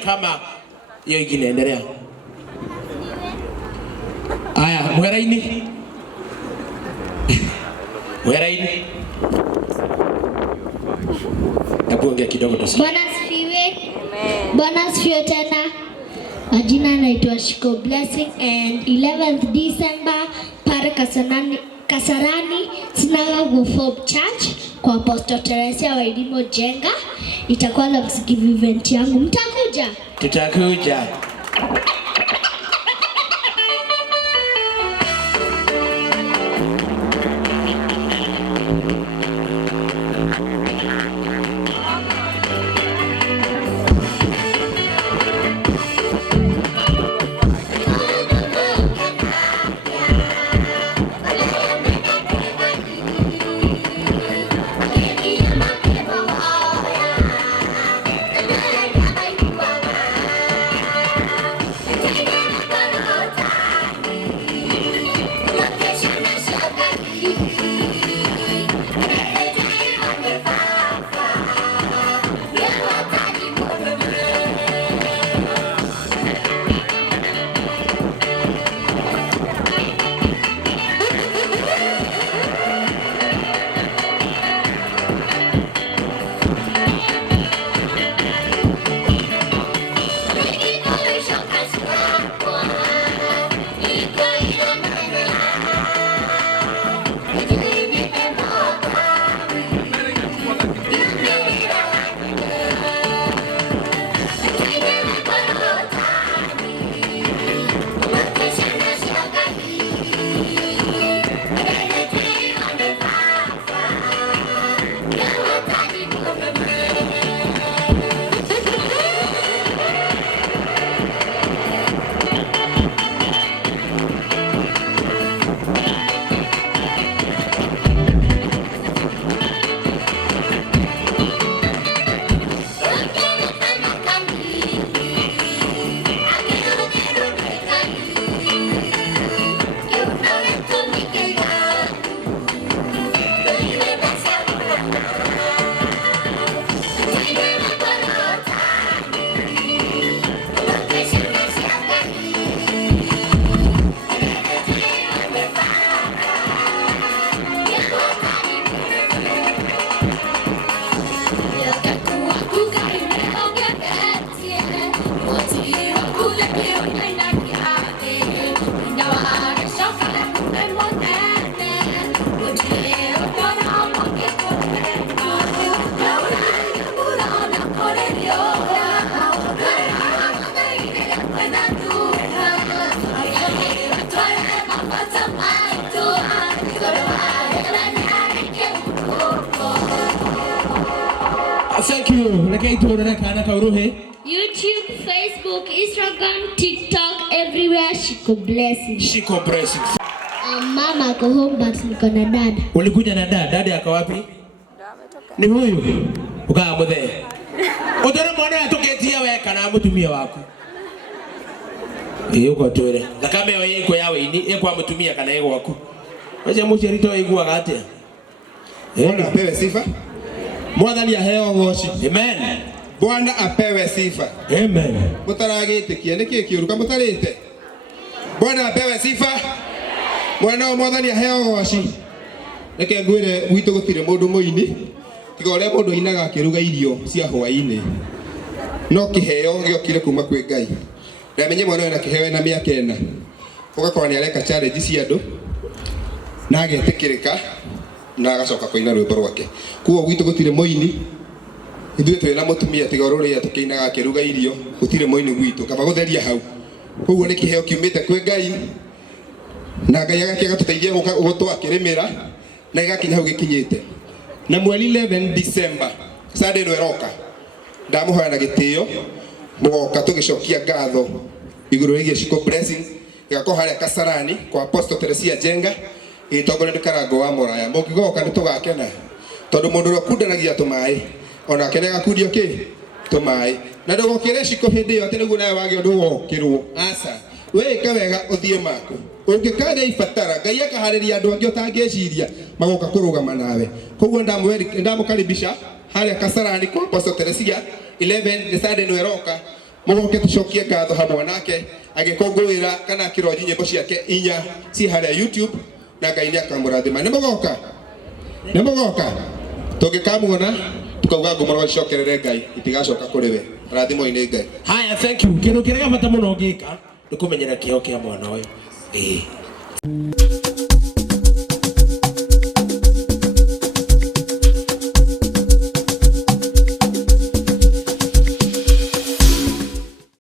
Kama hiyo ingine endelea. Aya, mweraini. Mweraini. Nakuongea kidogo tu. Bwana asifiwe. Bwana asifiwe tena. Majina naitwa Shiku Blessing and 11th December pale Kasarani Sinagogue of Church kwa Apostle Teresa wa Ilimo Jenga. Itakuwa Thanksgiving event yangu. Mtakuja? Tutakuja. Thank you. YouTube, Facebook, Instagram, TikTok, everywhere. Shiku Blessing. Shiku Blessing. Mama go home but niko na dada. Ulikuja na dada? Dada yako wapi? Ni huyu. Ukaa muthe. Utoro mwana atuketia weka na mutumia wako. Uko twere. Thakame yo yiko yawe ini ekwa mutumia kana yego wako. Wacha mucerito iguaga atia. Bwana apewe sifa. Mwathani aheo goci. Amen. Bwana apewe sifa. Amen. Mutaragitikia niki kiuruka mutarite. Bwana apewe sifa. Mwana mwathani aheo goci. Reke ngwire gwitu gutire mundu muini. Tiga ore mundu inaga kiruga irio cia hwaini. No kiheo giokire kuma kwi Ngai. Ndamenye mwana na kiheo na miaka 4. Ugakorwa ni areka challenge cia andu. Na agetikirika. Na agacoka kuina rwimbo rwake. Kuo gwitu gutire muini. Ithuĩ twĩ na mutumia tiga rũrĩa tũkĩinaga kĩruga irio gũtirĩ muini gwitu kaba gũtheria hau. Koguo nĩ kĩheo kiumĩte kwĩ Ngai. Na Ngai agatũteithia gũtwakĩrĩmĩra na igakinya hau gĩkinyĩte. Na mweri 11 December Sunday no eroka. Ndamũhoya na gĩtĩo mũgoka tũgĩcokia ngatho igũrũ rĩgiĩ Shiku Blessing gĩgakorwo harĩa Kasarani kwa Apostle Teresa Jenga ĩtongoretio nĩ Karango wa Moraya. Mũngĩgoka nĩ tũgakena tondũ mũndũ ũrĩa ũkundanagia tũmaĩ ona kenega kundio ki tumai na ndugokire Shiku hindi yo atene guna wage undu wokirwo asa we ka wega uthie mako ungikaga ibatara Ngai akahariria andu angi utangeciria magoka kurugama nawe koguo ndamukaribisha haria Kasarani kwa Apostle Teresa 11 ni Sunday no eroka mugoke tucokie ngatho hamwe nake agikongwira kana akironyi nyimbo ciake inya ci haria YouTube na Ngai ni akamurathima. Ni mugoka tungikamuona tukauga ngumoro cicokerere Ngai itigacoka kuri we. Rathimo ine Ngai. Haya, thank you. Kindu kirega bata muno ngika ni kumenyera kio kia mwana uyu.